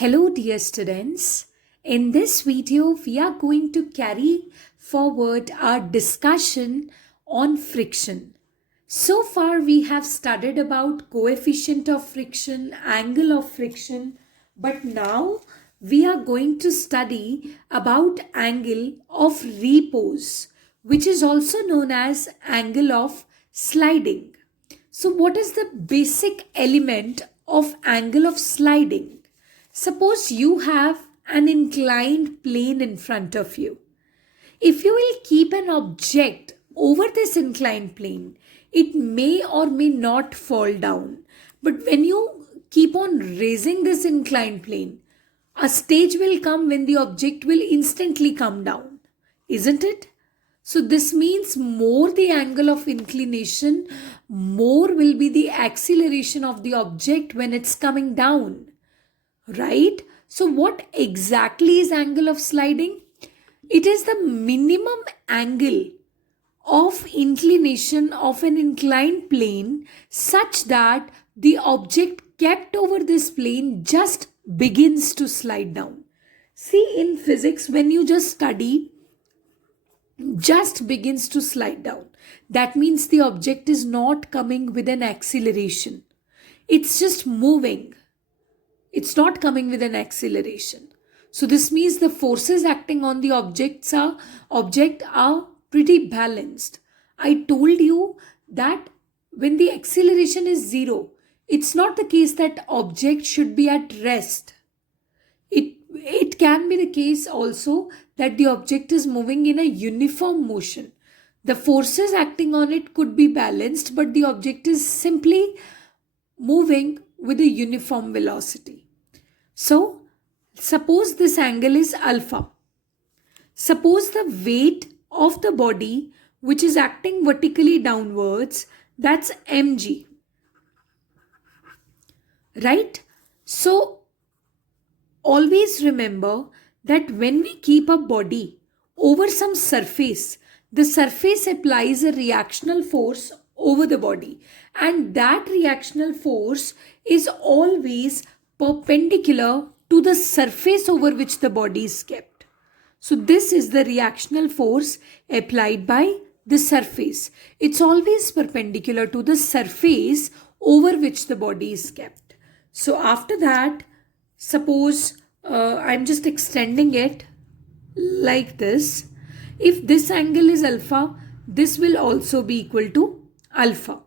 Hello dear students. In this video we are going to carry forward our discussion on friction. So far we have studied about coefficient of friction, angle of friction, but now we are going to study about angle of repose, which is also known as angle of sliding. So what is the basic element of angle of sliding? Suppose you have an inclined plane in front of you. If you will keep an object over this inclined plane, it may or may not fall down. But when you keep on raising this inclined plane, a stage will come when the object will instantly come down, isn't it? So this means more the angle of inclination, more will be the acceleration of the object when it's coming down. Right? So what exactly is angle of sliding? It is the minimum angle of inclination of an inclined plane such that the object kept over this plane just begins to slide down. See, in physics, when you just study, just begins to slide down. That means the object is not coming with an acceleration. It's just moving. It's not coming with an acceleration. So this means the forces acting on the object are pretty balanced. I told you that when the acceleration is zero, it's not the case that object should be at rest. It can be the case also that the object is moving in a uniform motion. The forces acting on it could be balanced, but the object is simply moving with a uniform velocity. So, suppose this angle is alpha. Suppose the weight of the body which is acting vertically downwards, that's mg. Right? So, always remember that when we keep a body over some surface, the surface applies a reactional force over the body, and that reactional force is always perpendicular to the surface over which the body is kept. So this is the reactional force applied by the surface. It's always perpendicular to the surface over which the body is kept. So after that, suppose I'm just extending it like this. If this angle is alpha, this will also be equal to alpha.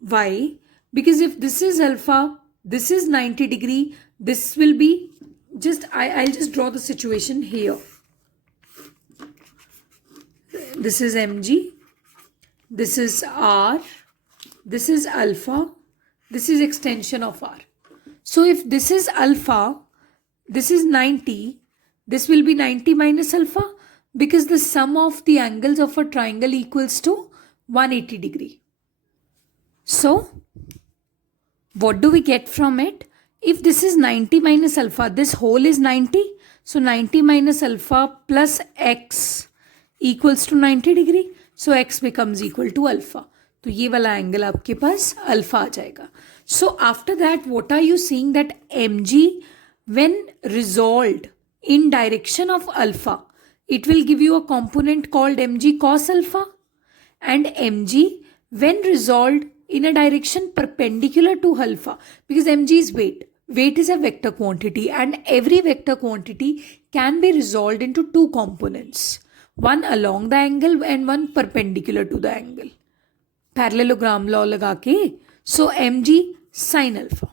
Why? Because if this is alpha, this is 90 degree, this will be I'll just draw the situation here. This is mg, this is r, this is alpha, this is extension of r. So if this is alpha, this is 90, this will be 90 minus alpha, because the sum of the angles of a triangle equals to 180 degree. So what do we get from it? If this is 90 minus alpha, this whole is 90. So 90 minus alpha plus x equals to 90 degree. So x becomes equal to alpha. तो ये वाला angle आपके पास alpha आ जाएगा. So after that, what are you seeing? That mg, when resolved in direction of alpha, it will give you a component called mg cos alpha. And mg, when resolved in a direction perpendicular to alpha, because mg is weight. Weight is a vector quantity, and every vector quantity can be resolved into two components. One along the angle and one perpendicular to the angle. Parallelogram law laga ke. So mg sin alpha.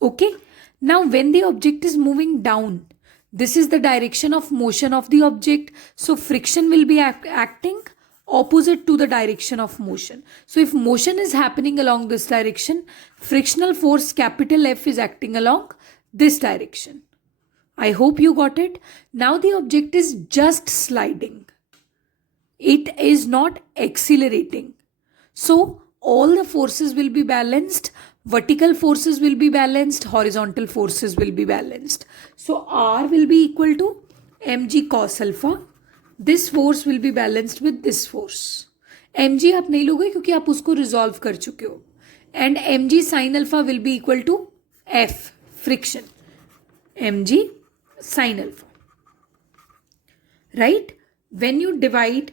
Okay. Now when the object is moving down, this is the direction of motion of the object. So friction will be acting opposite to the direction of motion. So if motion is happening along this direction, frictional force capital F is acting along this direction. I hope you got it. Now the object is just sliding. It is not accelerating. So all the forces will be balanced. Vertical forces will be balanced. Horizontal forces will be balanced. So R will be equal to mg cos alpha. This force will be balanced with this force. mg आप नहीं लोगे क्योंकि आप उसको resolve कर चुके हो. And mg sin alpha will be equal to F, friction. mg sine alpha. Right? When you divide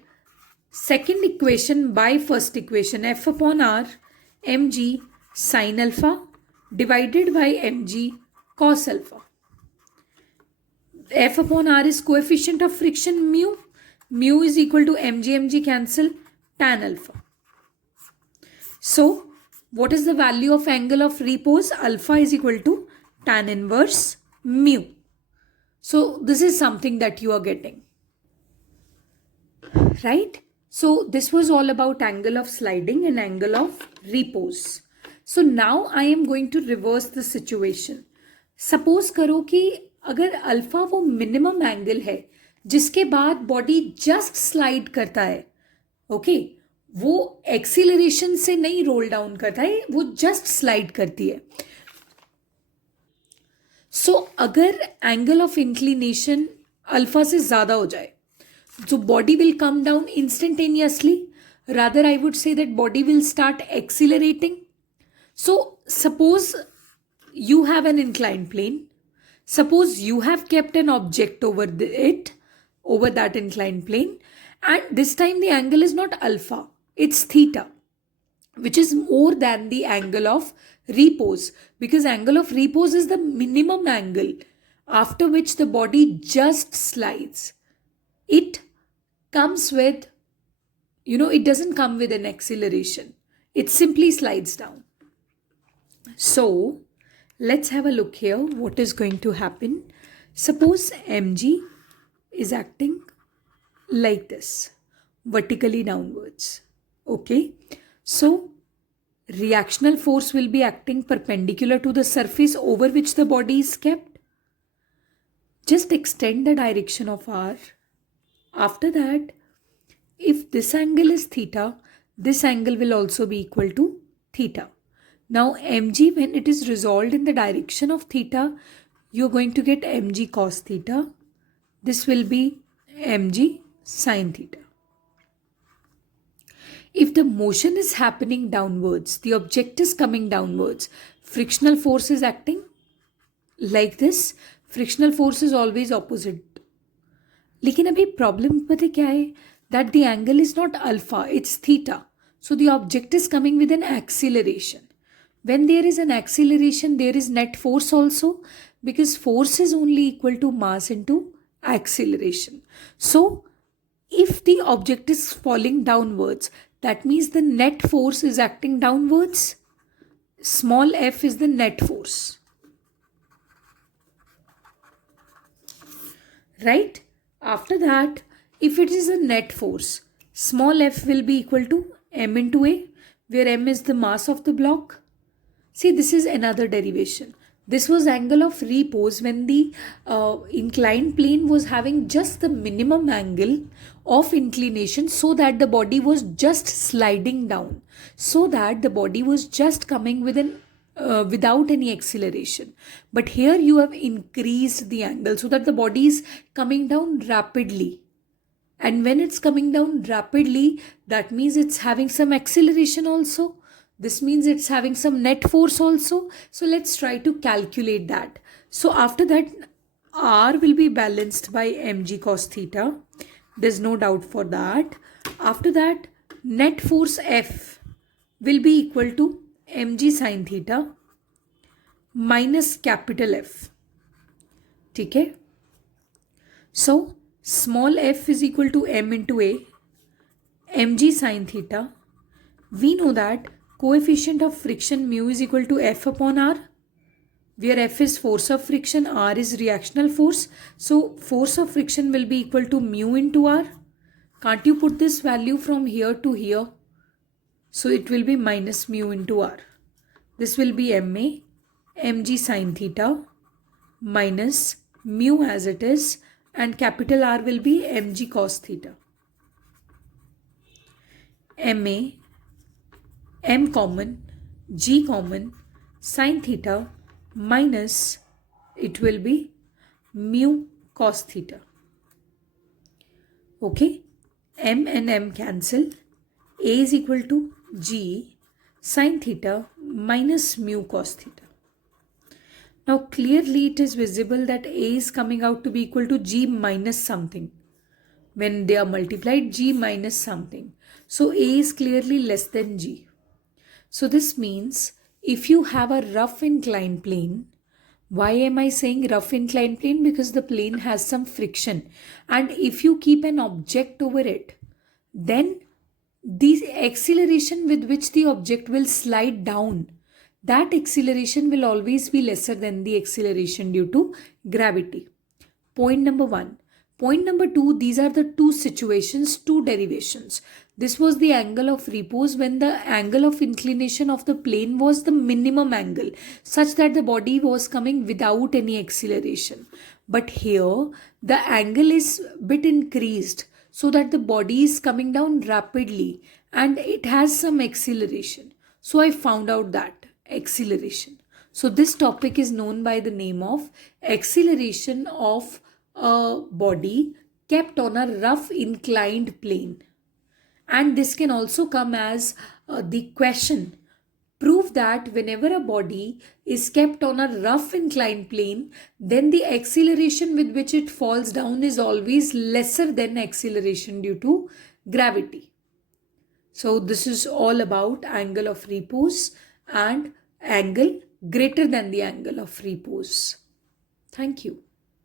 second equation by first equation, f upon r mg sine alpha divided by mg cos alpha. F upon r is coefficient of friction mu. Mu is equal to mg cancel tan alpha. So what is the value of angle of repose? Alpha is equal to tan inverse mu. So this is something that you are getting. Right? So this was all about angle of sliding and angle of repose. So now I am going to reverse the situation. Suppose करो कि अगर alpha वो minimum angle है जिसके बाद body just slide करता है, okay, वो एक्सीलरेशन से नहीं रोल डाउन करता है, वो जस्ट स्लाइड करती है. सो अगर एंगल ऑफ इंक्लिनेशन अल्फा से ज़्यादा हो जाए, so body will come down instantaneously. Rather, I would say that body will start accelerating. So suppose you have an inclined plane. Suppose you have kept an object over over that inclined plane, and this time the angle is not alpha, it's theta, which is more than the angle of repose, because angle of repose is the minimum angle after which the body just slides. It comes with, it doesn't come with an acceleration. It simply slides down. So let's have a look here. What is going to happen? Suppose mg is acting like this, vertically downwards. Okay. So reactional force will be acting perpendicular to the surface over which the body is kept. Just extend the direction of r. After that, if this angle is theta, this angle will also be equal to theta. Now mg, when it is resolved in the direction of theta, you are going to get mg cos theta. This will be mg sin theta. If the motion is happening downwards, the object is coming downwards, frictional force is acting like this. Frictional force is always opposite. लेकिन अभी problem पता क्या है, that the angle is not alpha, it's theta. So the object is coming with an acceleration. When there is an acceleration, there is net force also, because force is only equal to mass into acceleration. So if the object is falling downwards, that means the net force is acting downwards. Small f is the net force. Right? After that, if it is a net force, small f will be equal to m into a, where m is the mass of the block. See, this is another derivation. This was angle of repose when the inclined plane was having just the minimum angle of inclination, so that the body was just sliding down, so that the body was just coming without any acceleration. But here you have increased the angle so that the body is coming down rapidly. And when it's coming down rapidly, that means it's having some acceleration also. This means it's having some net force also. So let's try to calculate that. So after that, R will be balanced by mg cos theta. There's no doubt for that. After that, net force F will be equal to mg sin theta minus capital F. Okay? So small f is equal to m into a, mg sin theta. We know that coefficient of friction mu is equal to f upon r, where f is force of friction, r is reactional force. So force of friction will be equal to mu into r. Can't you put this value from here to here? So it will be minus mu into r. This will be ma mg sin theta minus mu as it is, and capital R will be mg cos theta. ma, m common, g common, sin theta minus, it will be mu cos theta. Okay, m and m cancel. A is equal to g sin theta minus mu cos theta. Now clearly it is visible that A is coming out to be equal to G minus something. When they are multiplied, G minus something. So A is clearly less than G. So this means if you have a rough inclined plane, why am I saying rough inclined plane? Because the plane has some friction. And if you keep an object over it, then the acceleration with which the object will slide down, that acceleration will always be lesser than the acceleration due to gravity. Point number one. Point number two, these are the two situations, two derivations. This was the angle of repose when the angle of inclination of the plane was the minimum angle, such that the body was coming without any acceleration. But here, the angle is bit increased so that the body is coming down rapidly and it has some acceleration. So I found out that acceleration. So this topic is known by the name of acceleration of a body kept on a rough inclined plane. And this can also come as the question. Prove that whenever a body is kept on a rough inclined plane, then the acceleration with which it falls down is always lesser than acceleration due to gravity. So this is all about angle of repose and angle greater than the angle of repose. Thank you.